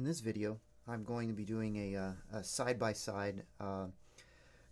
In this video, I'm going to be doing a side-by-side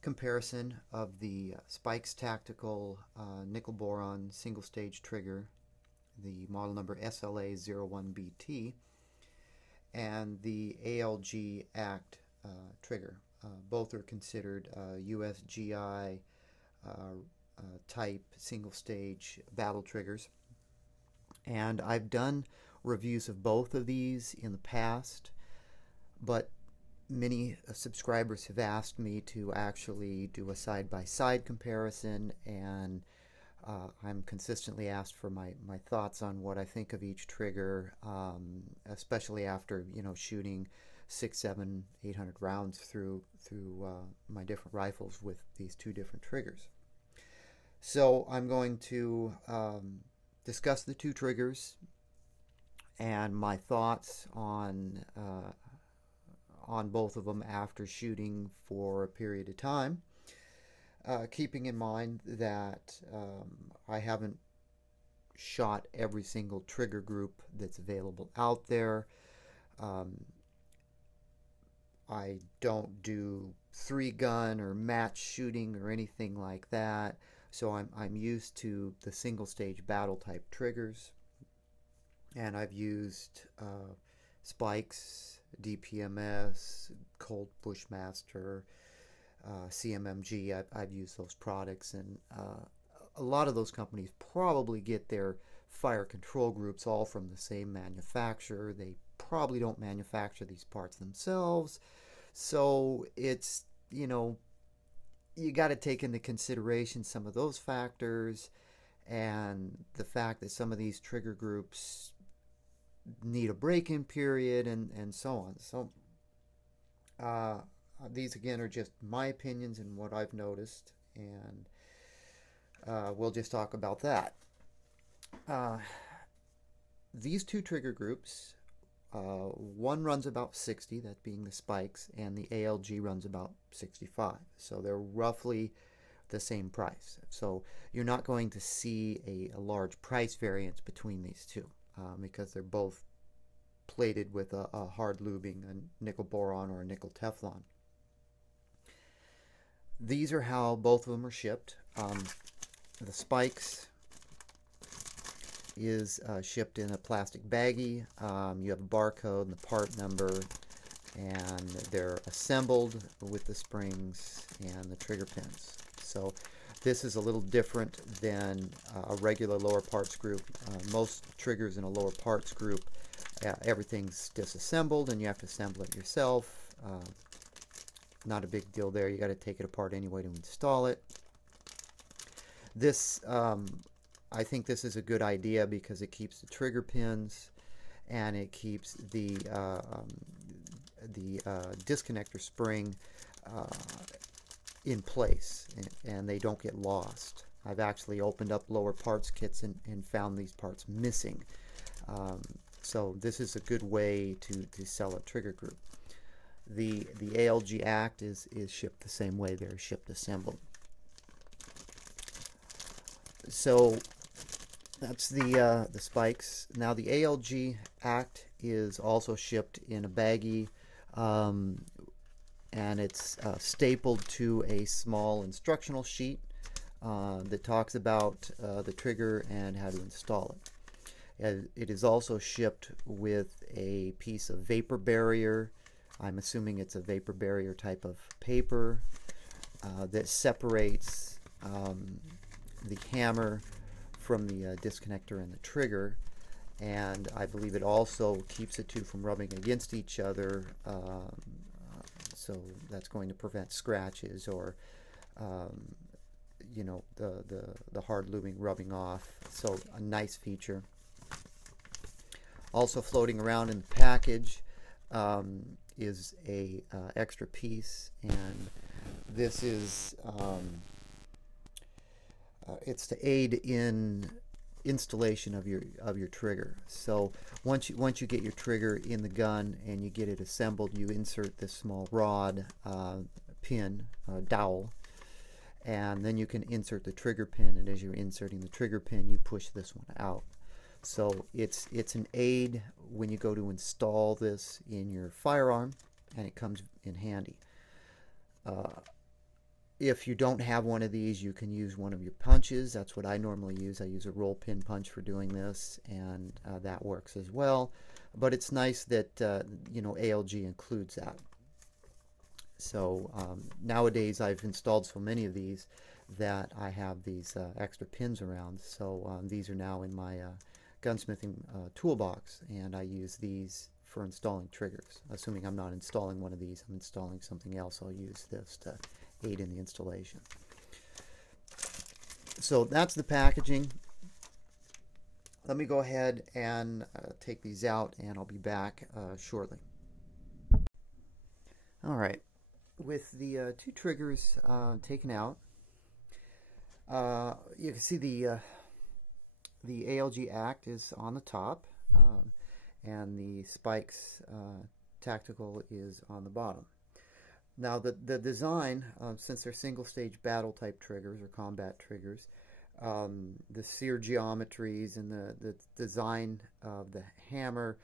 comparison of the Spikes Tactical Nickel Boron single stage trigger, the model number SLA01BT, and the ALG ACT trigger. Both are considered USGI type single stage battle triggers. And I've done reviews of both of these in the past, but many subscribers have asked me to actually do a side-by-side comparison, and I'm consistently asked for my thoughts on what I think of each trigger, especially after shooting 600, 700, 800 rounds through my different rifles with these two different triggers. So I'm going to discuss the two triggers and my thoughts on both of them after shooting for a period of time, keeping in mind that I haven't shot every single trigger group that's available out there. I don't do 3-gun or match shooting or anything like that, so I'm used to the single stage battle type triggers, and I've used Spikes, DPMS, Colt Bushmaster, CMMG. I've used those products, and a lot of those companies probably get their fire control groups all from the same manufacturer. They probably don't manufacture these parts themselves, so it's, you got to take into consideration some of those factors, and the fact that some of these trigger groups need a break-in period, and so on. So these again are just my opinions and what I've noticed, and we'll just talk about that. These two trigger groups, one runs about 60, that being the Spikes, and the ALG runs about 65. So they're roughly the same price. So you're not going to see a large price variance between these two, because they're both plated with a hard lubing, a nickel boron or a nickel Teflon. These are how both of them are shipped. The Spikes is shipped in a plastic baggie. You have a barcode and the part number, and they're assembled with the springs and the trigger pins. So this is a little different than a regular lower parts group. Most triggers in a lower parts group, everything's disassembled and you have to assemble it yourself. Not a big deal there. You got to take it apart anyway to install it. This I think this is a good idea because it keeps the trigger pins and it keeps the disconnector spring in place, and they don't get lost. I've actually opened up lower parts kits and found these parts missing. So this is a good way to sell a trigger group. The ALG ACT is shipped the same way. They're shipped assembled. So that's the Spikes. Now the ALG ACT is also shipped in a baggie, and it's stapled to a small instructional sheet that talks about the trigger and how to install it. It is also shipped with a piece of vapor barrier. I'm assuming it's a vapor barrier type of paper that separates the hammer from the disconnector and the trigger, and I believe it also keeps the two from rubbing against each other, so that's going to prevent scratches or the hard lubing rubbing off. So a nice feature. Also floating around in the package is a extra piece, and this is it's to aid in installation of your trigger. So once you get your trigger in the gun and you get it assembled, you insert this small rod pin dowel, and then you can insert the trigger pin, and as you're inserting the trigger pin, you push this one out. So it's an aid when you go to install this in your firearm, and it comes in handy. If you don't have one of these, you can use one of your punches. That's what I normally use. I use a roll pin punch for doing this, and that works as well. But it's nice that ALG includes that. So nowadays I've installed so many of these that I have these extra pins around. So these are now in my gunsmithing toolbox, and I use these for installing triggers. Assuming I'm not installing one of these, I'm installing something else, I'll use this to aid in the installation. So that's the packaging. Let me go ahead and take these out, and I'll be back shortly. All right, with the two triggers taken out, you can see the ALG ACT is on the top, and the Spikes Tactical is on the bottom. Now the design, since they're single stage battle type triggers or combat triggers, the sear geometries and the design of the hammer,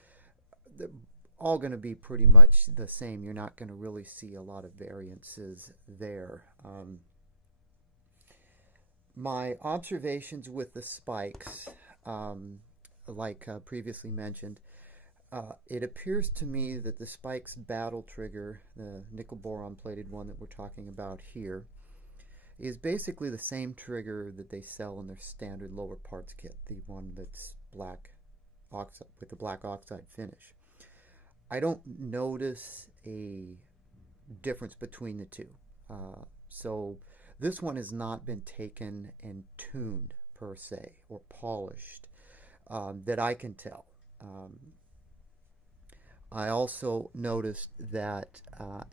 they're all going to be pretty much the same. You're not going to really see a lot of variances there. My observations with the Spikes, like previously mentioned, it appears to me that the Spikes battle trigger, the nickel boron plated one that we're talking about here, is basically the same trigger that they sell in their standard lower parts kit, the one that's black oxide with the black oxide finish. I don't notice a difference between the two. So this one has not been taken and tuned per se or polished that I can tell. I also noticed that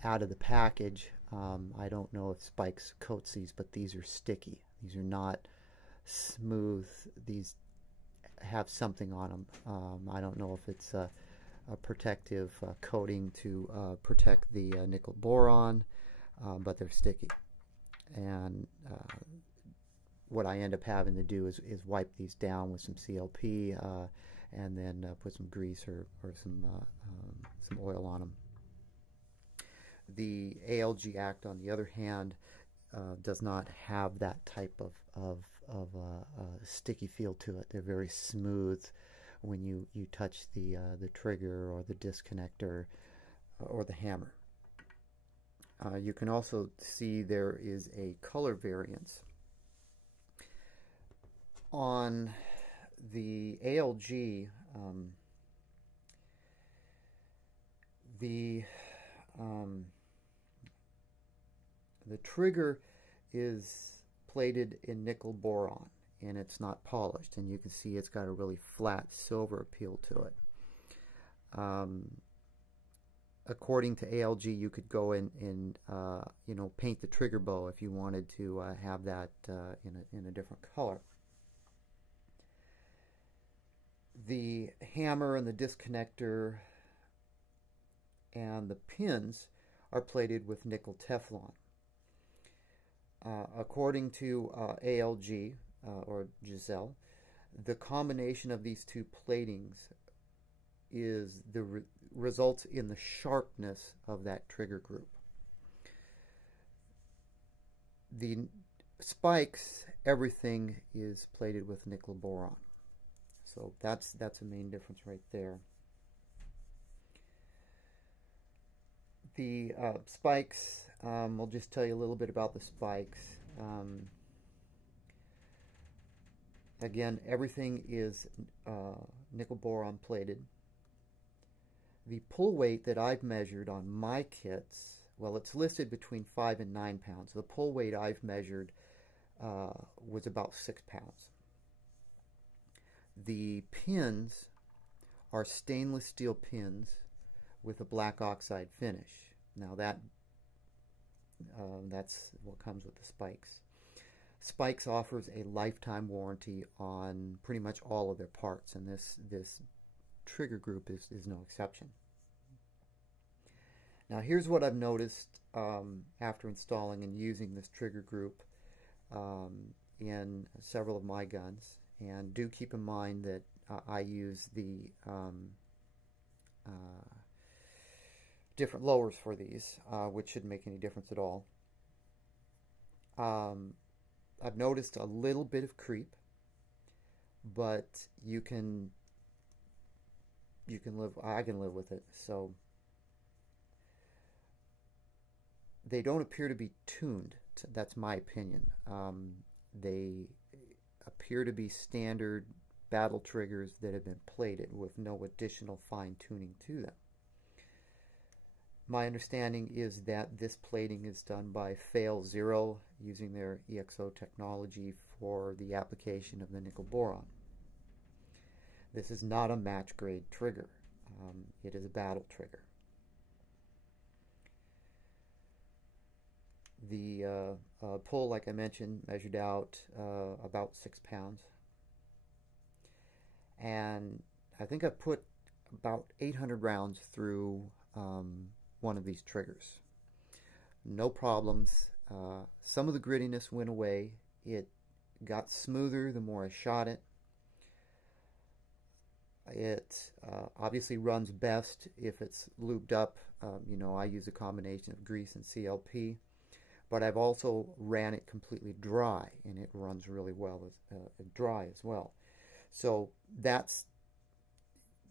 out of the package, I don't know if Spikes coats these, but these are sticky. These are not smooth. These have something on them. I don't know if it's a protective coating to protect the nickel boron, but they're sticky. And what I end up having to do is wipe these down with some CLP and then put some grease or some oil on them. The ALG ACT, on the other hand, does not have that type of sticky feel to it. They're very smooth when you touch the trigger or the disconnector or the hammer. You can also see there is a color variance. On the ALG, the trigger is plated in nickel boron, and it's not polished, and you can see it's got a really flat silver appeal to it. According to ALG, you could go in and paint the trigger bow if you wanted to have that in a different color. The hammer and the disconnector and the pins are plated with nickel Teflon. According to ALG or Giselle, the combination of these two platings is the results in the sharpness of that trigger group. The Spikes, everything is plated with nickel boron. So that's a main difference right there. The Spikes, I'll just tell you a little bit about the Spikes. Again, everything is nickel boron plated. The pull weight that I've measured on my kits, well, it's listed between 5 and 9 pounds. The pull weight I've measured was about 6 pounds. The pins are stainless steel pins with a black oxide finish. Now that's what comes with the Spikes. Spikes offers a lifetime warranty on pretty much all of their parts, and this trigger group is no exception. Now here's what I've noticed after installing and using this trigger group in several of my guns. And do keep in mind that I use the different lowers for these, which shouldn't make any difference at all. I've noticed a little bit of creep, but I can live with it. So they don't appear to be tuned. That's my opinion. They appear to be standard battle triggers that have been plated with no additional fine tuning to them. My understanding is that this plating is done by Fail Zero using their EXO technology for the application of the nickel boron. This is not a match grade trigger. It is a battle trigger. The pull, like I mentioned, measured out about 6 pounds. And I think I've put about 800 rounds through one of these triggers. No problems. Some of the grittiness went away. It got smoother the more I shot it. It obviously runs best if it's lubed up. You know, I use a combination of grease and CLP, but I've also ran it completely dry, and it runs really well as dry as well. So that's,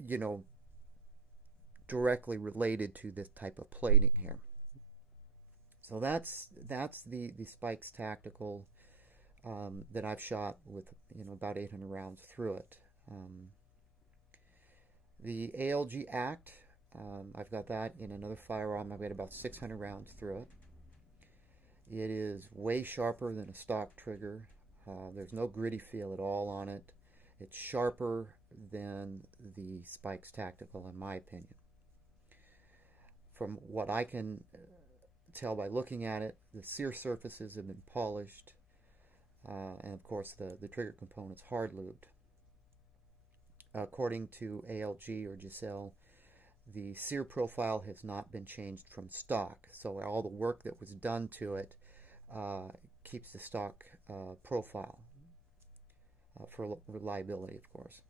you know, directly related to this type of plating here. So that's the Spikes Tactical that I've shot with, you know, about 800 rounds through it. The ALG ACT, I've got that in another firearm. I've got about 600 rounds through it. It is way sharper than a stock trigger. There's no gritty feel at all on it. It's sharper than the Spikes Tactical, in my opinion. From what I can tell by looking at it, the sear surfaces have been polished, and of course the trigger component's hard lubed. According to ALG or Giselle, the sear profile has not been changed from stock, so all the work that was done to it keeps the stock profile for reliability, of course.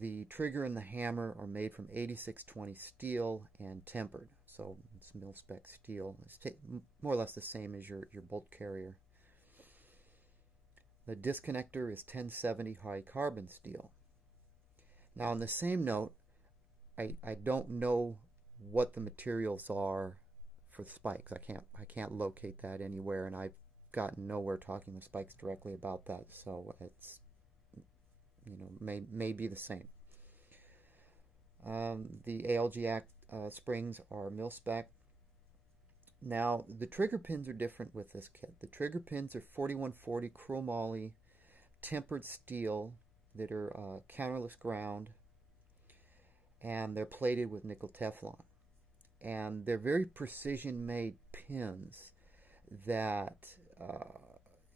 The trigger and the hammer are made from 8620 steel and tempered, so it's mil-spec steel. It's more or less the same as your bolt carrier. The disconnector is 1070 high carbon steel. Now, on the same note, I don't know what the materials are for the spikes. I can't locate that anywhere, and I've gotten nowhere talking with Spikes directly about that. So it's, you know, may be the same. The ALG ACT springs are mil-spec. Now, the trigger pins are different with this kit. The trigger pins are 4140 chromoly tempered steel that are counterless ground, and they're plated with nickel Teflon. And they're very precision-made pins that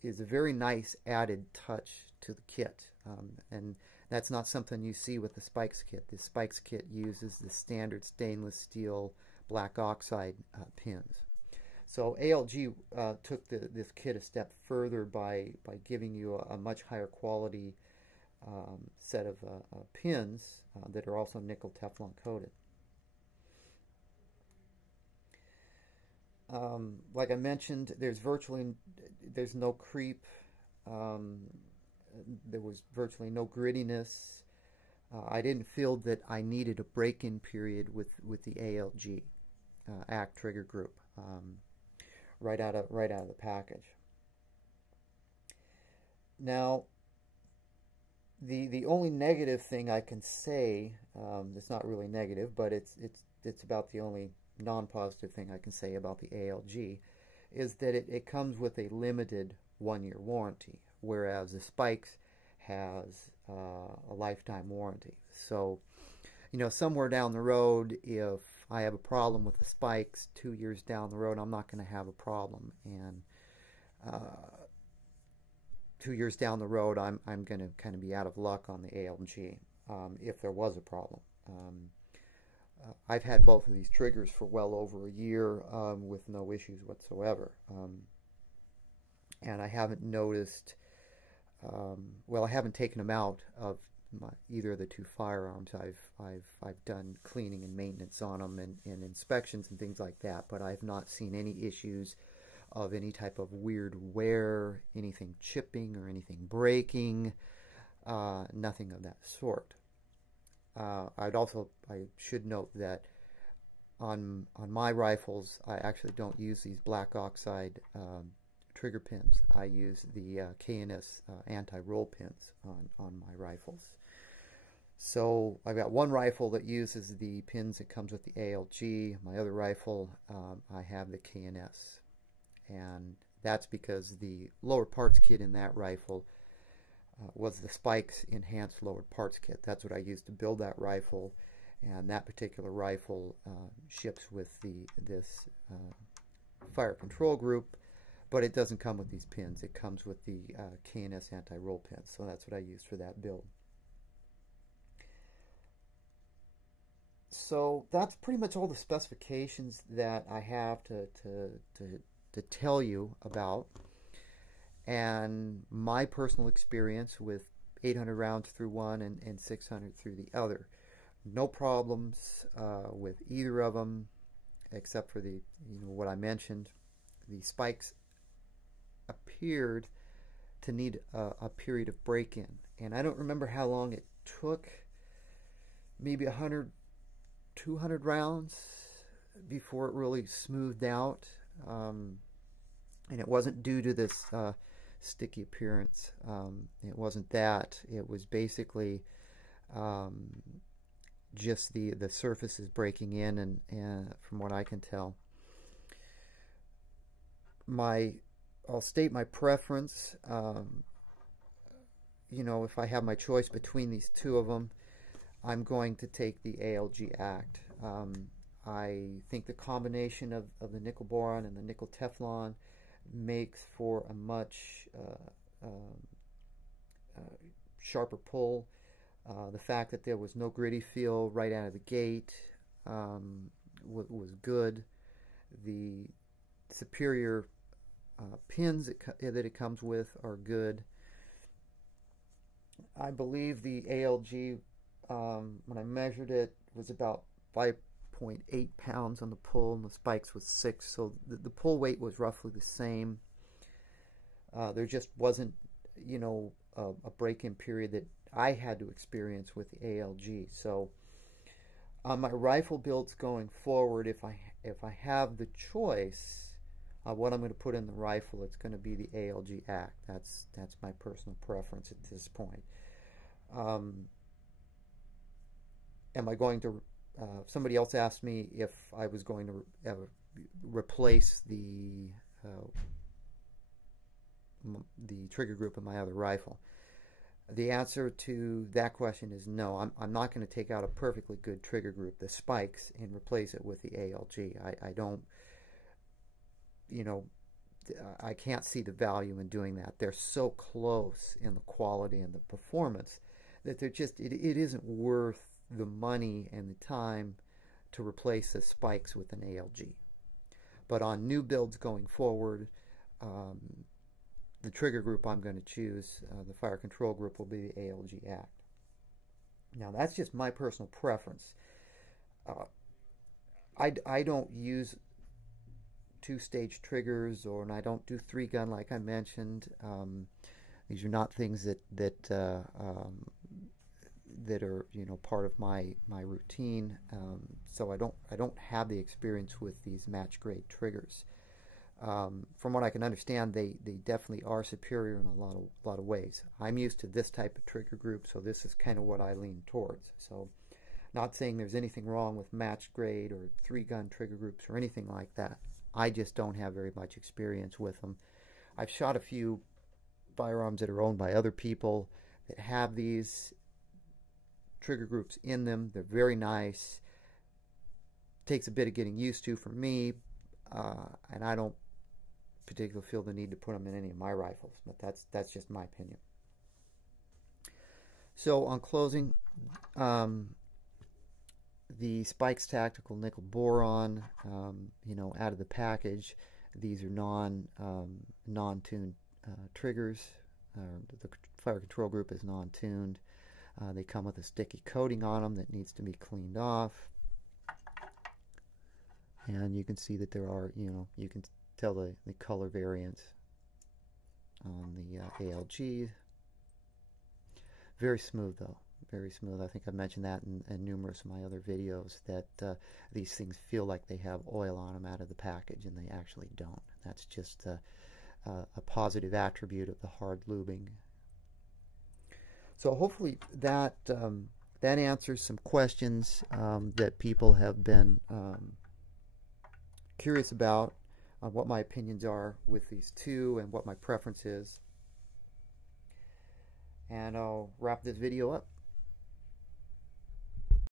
is a very nice added touch to the kit. And that's not something you see with the Spikes kit. The Spikes kit uses the standard stainless steel black oxide pins. So ALG took this kit a step further by giving you a much higher quality set of pins that are also nickel Teflon coated. Like I mentioned, there's no creep. There was virtually no grittiness. I didn't feel that I needed a break-in period with the ALG ACT trigger group right out of the package. Now, the only negative thing I can say, it's not really negative, but it's about the only non-positive thing I can say about the ALG, is that it comes with a limited 1-year warranty, whereas the Spikes has a lifetime warranty. So, you know, somewhere down the road, if I have a problem with the Spikes, 2 years down the road, I'm not going to have a problem. And 2 years down the road, I'm going to kind of be out of luck on the ALG if there was a problem. I've had both of these triggers for well over a year with no issues whatsoever. And I haven't noticed, well, I haven't taken them out of either of the two firearms. I've done cleaning and maintenance on them and inspections and things like that, but I've not seen any issues of any type of weird wear, anything chipping or anything breaking, nothing of that sort. I should note that on my rifles, I actually don't use these black oxide trigger pins. I use the K&S anti-roll pins on my rifles. So I've got one rifle that uses the pins that comes with the ALG. My other rifle, I have the K&S. And that's because the lower parts kit in that rifle was the Spikes Enhanced Lowered Parts Kit. That's what I used to build that rifle. And that particular rifle ships with this fire control group, but it doesn't come with these pins. It comes with the K&S anti-roll pins, so that's what I used for that build. So that's pretty much all the specifications that I have to tell you about, and my personal experience with 800 rounds through one and 600 through the other. No problems with either of them, except for the what I mentioned. The spikes appeared to need a period of break-in, and I don't remember how long it took. Maybe 100, 200 rounds before it really smoothed out, and it wasn't due to this sticky appearance. It wasn't that. It was basically just the surface is breaking in, and from what I can tell. I'll state my preference. If I have my choice between these two of them, I'm going to take the ALG ACT. I think the combination of the nickel boron and the nickel Teflon makes for a much sharper pull. The fact that there was no gritty feel right out of the gate was good. The superior pins that it comes with are good. I believe the ALG, when I measured it, was about 5.8 pounds on the pull, and the spikes was 6, so the pull weight was roughly the same. There just wasn't, a break-in period that I had to experience with the ALG. So on my rifle builds going forward, if I have the choice what I'm going to put in the rifle, it's going to be the ALG ACT. That's my personal preference at this point. Am I going to somebody else asked me if I was going to replace the trigger group in my other rifle. The answer to that question is no. I'm not going to take out a perfectly good trigger group, the spikes, and replace it with the ALG. I don't, I can't see the value in doing that. They're so close in the quality and the performance that they're just, it isn't worth the money and the time to replace the spikes with an ALG. But on new builds going forward, the trigger group I'm going to choose, the fire control group, will be the ALG ACT. Now that's just my personal preference. I don't use two-stage triggers, and I don't do three-gun like I mentioned. These are not things that are part of my routine. So I don't have the experience with these match grade triggers. From what I can understand, they definitely are superior in a lot of ways. I'm used to this type of trigger group, so this is kind of what I lean towards. So, not saying there's anything wrong with match grade or three-gun trigger groups or anything like that. I just don't have very much experience with them. I've shot a few firearms that are owned by other people that have these trigger groups in them. They're very nice. Takes a bit of getting used to for me, and I don't particularly feel the need to put them in any of my rifles, but that's just my opinion. So on closing, the Spikes Tactical Nickel Boron, out of the package, these are non-tuned triggers. The fire control group is non-tuned. They come with a sticky coating on them that needs to be cleaned off. And you can see that there are, you can tell the color variance on the ALG. Very smooth though, very smooth. I think I've mentioned that in numerous of my other videos, that these things feel like they have oil on them out of the package, and they actually don't. That's just a positive attribute of the hard lubing. So hopefully that that answers some questions that people have been curious about, what my opinions are with these two and what my preference is. And I'll wrap this video up.